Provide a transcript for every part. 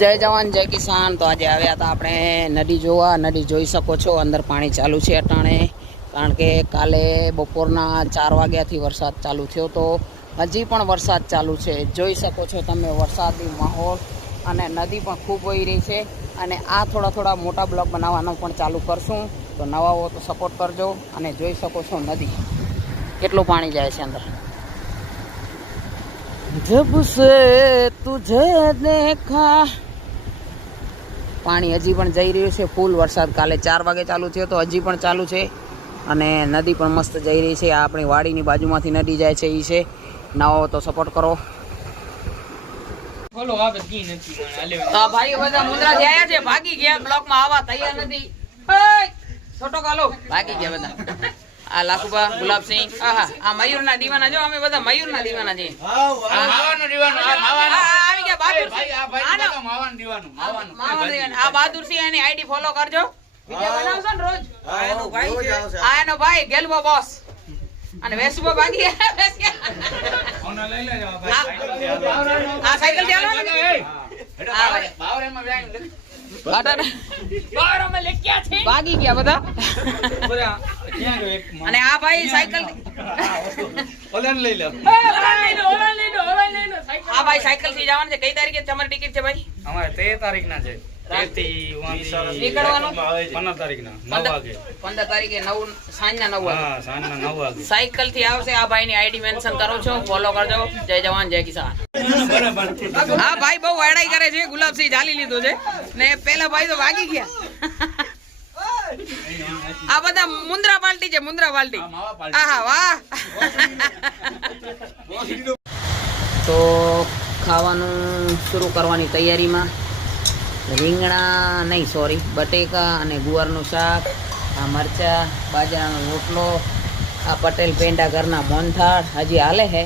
જય જવાન જય કિસાન। તો આજે આવ્યા હતા આપણે નદી જોવા। નદી જોઈ શકો છો, અંદર પાણી ચાલુ છે અટાણે, કારણ કે કાલે બપોરના 4 વાગ્યાથી વરસાદ ચાલુ થયો તો હજી પણ વરસાદ ચાલુ છે। જોઈ શકો છો તમે વરસાદી માહોલ, અને નદી પણ ખૂબ વહી રહી છે। અને આ થોડા મોટા બ્લોગ બનાવવાનો પણ ચાલુ કરશું, તો નવા હો તો સપોર્ટ કરજો। અને જોઈ શકો છો નદી કેટલું પાણી જાય છે અંદર। जब से तुझे देखा, पानी हजी पण जई रह्युं छे फूल। वरसाद काले 4 वागे चालू थयो तो हजी पण चालू छे, અને नदी पण मस्त जई रही छे। आ आपणी वाडीनी बाजुमांथी नदी जाय छे ई छे। नवा हो तो सपोर्ट करो। बोलो आवे की नथी पण हाले तो भाई બધા મુંદ્રા આયા છે, ભાગી ગયા, બ્લોક માં આવા તૈયાર નથી। ઓય છોટો કાલો ભાગી ગયા બધા। આ લાખુબા, ગુલાબસિંહ, આહા આ મયુરના દીવાના જો, અમે બધા મયુરના દીવાના છે। આ માવાનો દીવાનો, આ માવાનો આવી ગયા બહાદુર ભાઈ, આ ભાઈ તો માવાનો દીવાનો, માવાનો દીવાનો। આ બહાદુર સિંહ એની આઈડી ફોલો કરજો, વિડિયો બનાવશો ને રોજ। આ એનો ભાઈ છે, આ એનો ભાઈ ગેલબો બોસ, અને વેસુબો ભાગી ગયા। ઓના લઈ લેજો ભાઈ। આ સાયકલ ચાલો ને, આ ભાઈ બાવરેમાં વ્યાય લે બાવરામાં લેક્યા છે, ભાગી ગયા બધા। બધા ક્યાં ગયો એક અને આ ભાઈ સાયકલ ઓલાને લઈ લે, આ ભાઈ સાયકલ થી જવાનું છે। કઈ તારીખે તમારી ટિકિટ છે ભાઈ? અમારે 13 તારીખ ના છે, 13 નીકળવાનું 15 તારીખ ના 9 વાગે, 15 તારીખે 9 સાંજના 9 વાગે। હા સાંજના 9 વાગે સાયકલ થી આવશે। આ ભાઈ ની આઈડી મેન્શન કરો છો, ફોલો કરજો। જય જવાન જય કિસાન। હા ભાઈ બહુ વાડાઈ કરે છે, ગુલાબસિંહ ચાલી લીધું છે ને પેલા ભાઈ તો ભાગી ગયા। આ બધા મુંદ્રા પાર્ટી છે, મુંદ્રા પાર્ટી। આહા વાહ। તો ખાવાનું શરૂ કરવાની તૈયારીમાં। રીંગણા નહીં, સોરી, બટેકા અને ગુવારનું શાક, આ મરચા, બાજરાનો રોટલો, આ પટેલ પેંડા ઘરના મોહનથાળ હજી હાલે છે।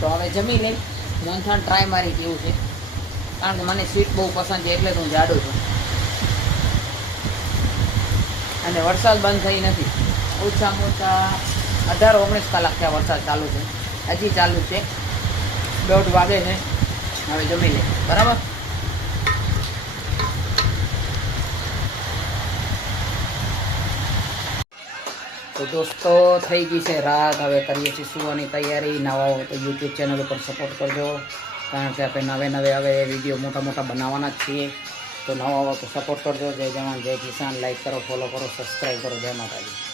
તો હવે જમી લઈ। મોહનથાળ ટ્રાય મારી કેવું છે, કારણ કે મને સ્વીટ બહુ પસંદ છે, એટલે હું જાડું છું। અને વરસાદ બંધ થઈ નથી, ઓછામાં ઓછા 18-19 કલાક થયા વરસાદ ચાલુ છે, હજી ચાલુ છે। 1:30 વાગે છે। હવે જમી લે, બરાબર। તો દોસ્તો થઈ ગઈ છે રાત, હવે કરીએ છીએ સુવાની તૈયારી। નવા હોય તો યુટ્યુબ ચેનલ ઉપર સપોર્ટ કરજો, કારણ કે આપણે નવે હવે વિડીયો મોટા બનાવવાના જ છીએ। તો નવા હોય તો સપોર્ટ કરજો। જય જવાન જય કિસાન। લાઈક કરો, ફોલો કરો, સબસ્ક્રાઈબ કરો। જય માતાજી।